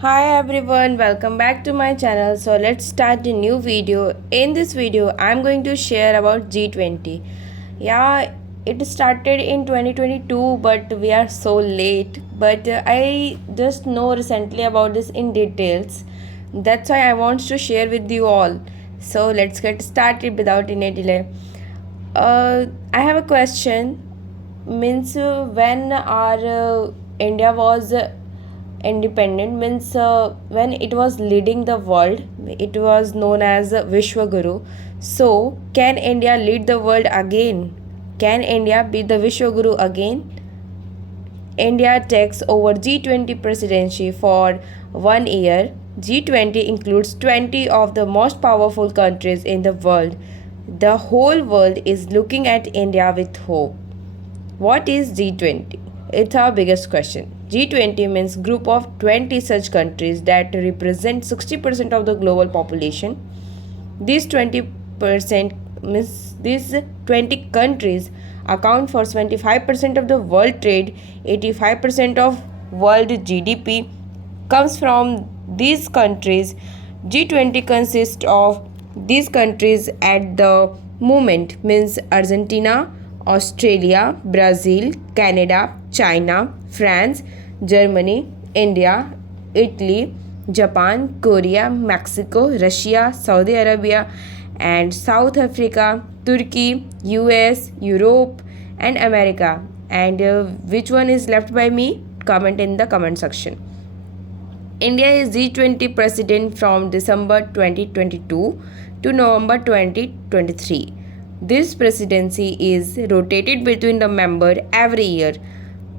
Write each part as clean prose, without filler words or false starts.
Hi everyone, welcome back to my channel. So let's start a new video. In this video, I'm going to share about G20. Yeah, it started in 2022, but we are so late. But I just know recently about this in details. That's why I want to share with you all. So let's get started without any delay. I have a question. Means when our India was independent, means when it was leading the world, it was known as Vishwaguru. So can India lead the world again? Can India be the Vishwaguru again? India takes over G20 presidency for 1 year. G20 includes 20 of the most powerful countries in the world. The whole world is looking at India with hope. What is G20? It's our biggest question. G20 means group of 20 such countries that represent 60% of the global population. These 20% means these 20 countries account for 25% of the world trade, 85% of world GDP comes from these countries. G20 consists of these countries at the moment means Argentina, Australia, Brazil, Canada, China, France, Germany, India, Italy, Japan, Korea, Mexico, Russia, Saudi Arabia, and South Africa, Turkey, US, Europe, and America. And which one is left by me? Comment in the comment section. India is G20 president from December 2022 to November 2023. This presidency is rotated between the member every year.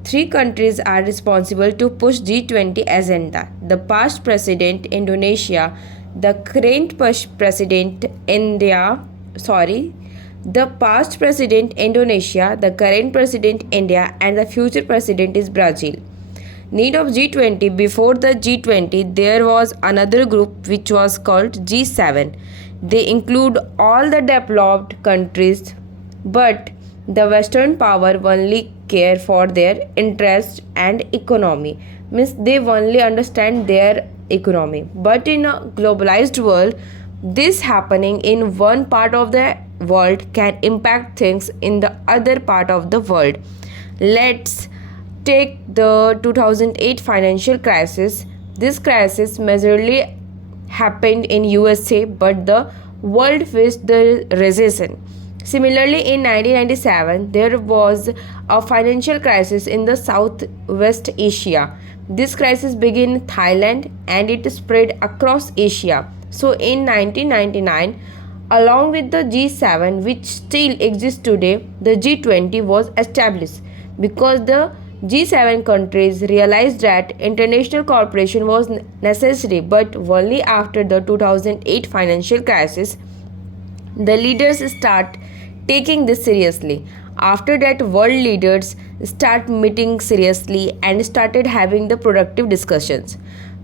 Three countries are responsible to push G20 agenda. The past president Indonesia, the current president the past president Indonesia, the current president India, and the future president is Brazil. Need of G20. Before the G20 there was another group which was called G7. They include all the developed countries, but the western power only care for their interest and economy, means they only understand their economy. But in a globalized world, this happening in one part of the world can impact things in the other part of the world. Let's take the 2008 financial crisis. This crisis majorly happened in USA, but the world faced the recession. Similarly, in 1997, there was a financial crisis in the Southwest Asia. This crisis began in Thailand and it spread across Asia. So, in 1999, along with the G7, which still exists today, the G20 was established because the G7 countries realized that international cooperation was necessary, but only after the 2008 financial crisis, the leaders start taking this seriously. After that, world leaders start meeting seriously and started having the productive discussions.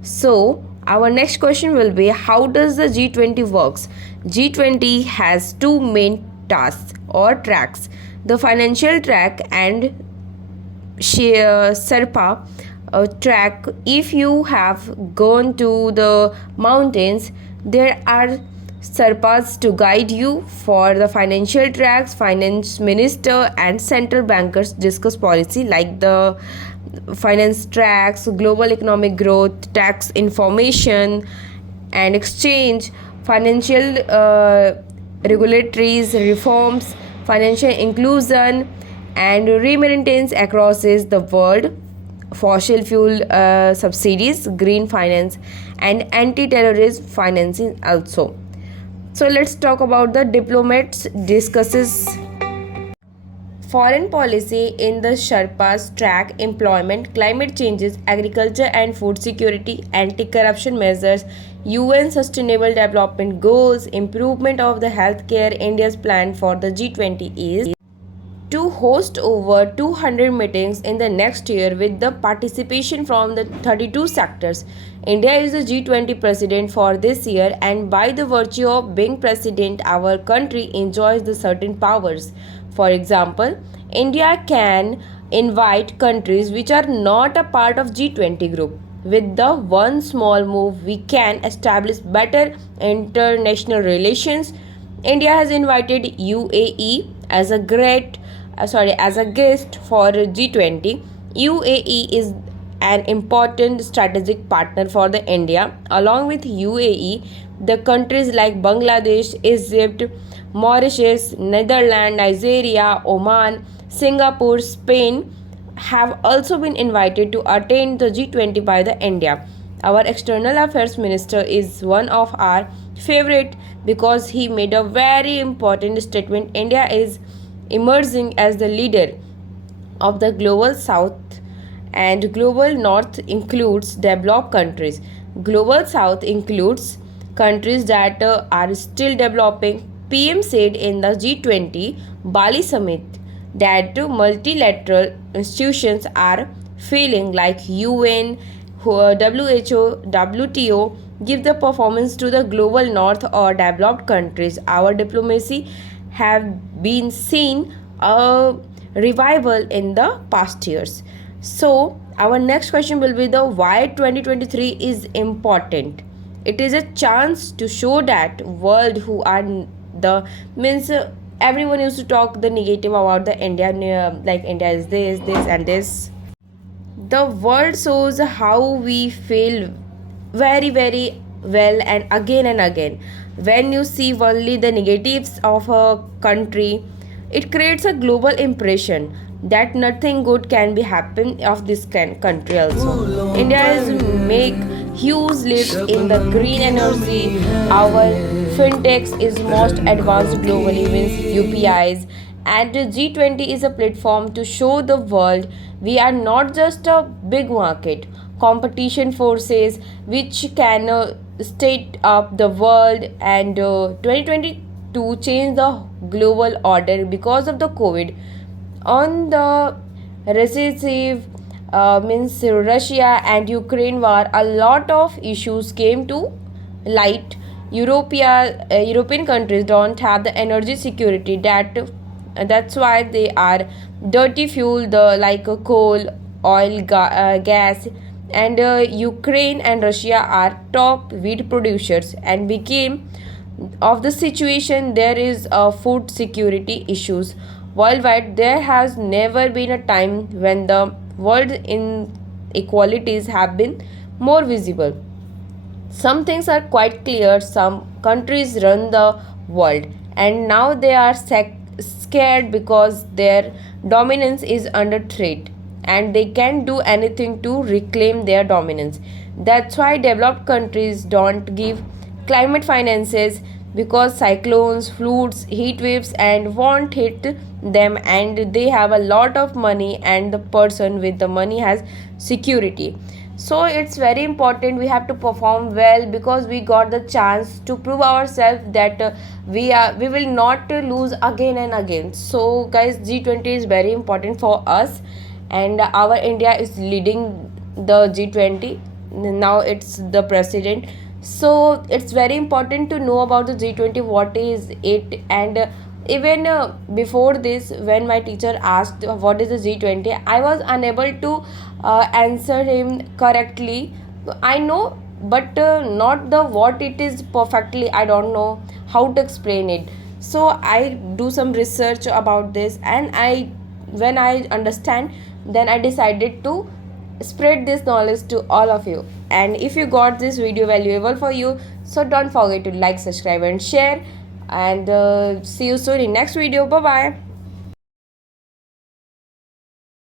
So, our next question will be, how does the G20 works? G20 has two main tasks or tracks: the financial track and Sherpa track. If you have gone to the mountains, there are Sherpas to guide you. For the financial tracks, finance minister and central bankers discuss policy like the finance tracks, global economic growth, tax information and exchange, financial regulatories, reforms, financial inclusion, and remittance across the world, fossil fuel subsidies, green finance, and anti-terrorism financing also. So let's talk about the diplomats discusses foreign policy in the Sherpas track: employment, climate changes, agriculture and food security, anti-corruption measures, UN Sustainable Development Goals, improvement of the healthcare. India's plan for the G20 is to host over 200 meetings in the next year with the participation from the 32 sectors. India is the G20 president for this year, and by the virtue of being president, our country enjoys the certain powers. For example, India can invite countries which are not a part of G20 group. With the one small move, we can establish better international relations. India has invited UAE as a as a guest for G20. UAE is an important strategic partner for the India. Along with UAE, the countries like Bangladesh, Egypt, Mauritius, Netherlands, Nigeria, Oman, Singapore, Spain have also been invited to attend the G20 by the India. Our external affairs minister is one of our favorite because he made a very important statement. India is emerging as the leader of the global south, and global north includes developed countries. Global south includes countries that are still developing. PM said in the G20 Bali summit that multilateral institutions are failing like UN, WHO, WTO give the performance to the global north or developed countries. Our diplomacy have been seen a revival in the past years. So our next question will be the why 2023 is important. It is a chance to show that world who are the means everyone used to talk the negative about the India, like India is this and this. The world shows how we fail very well and again. When you see only the negatives of a country, it creates a global impression that nothing good can be happen of this country also. India is make huge leaps in the green energy. Our fintechs is most advanced globally, means UPIs, and G20 is a platform to show the world we are not just a big market competition forces which can state up the world. And 2022 changed the global order because of the COVID. On the recessive means Russia and Ukraine war, a lot of issues came to light. European countries don't have the energy security that's why they are dirty fuel the like coal, oil, gas, and Ukraine and Russia are top wheat producers and became of the situation. There is food security issues worldwide. There has never been a time when the world inequalities have been more visible. Some things are quite clear. Some countries run the world and now they are scared because their dominance is under threat and they can't do anything to reclaim their dominance. That's why developed countries don't give climate finances, because cyclones, floods, heat waves and won't hit them, and they have a lot of money and the person with the money has security. So it's very important we have to perform well because we got the chance to prove ourselves that we will not lose again and again. So guys, G20 is very important for us and our India is leading the G20. Now it's the president, so it's very important to know about the G20, what is it. And even before this, when my teacher asked what is the G20, I was unable to answer him correctly. I know, but not the what it is perfectly. I don't know how to explain it. So I do some research about this, and I when I understand, then I decided to spread this knowledge to all of you. And if you got this video valuable for you, so don't forget to like, subscribe and share, and see you soon in next video. Bye bye.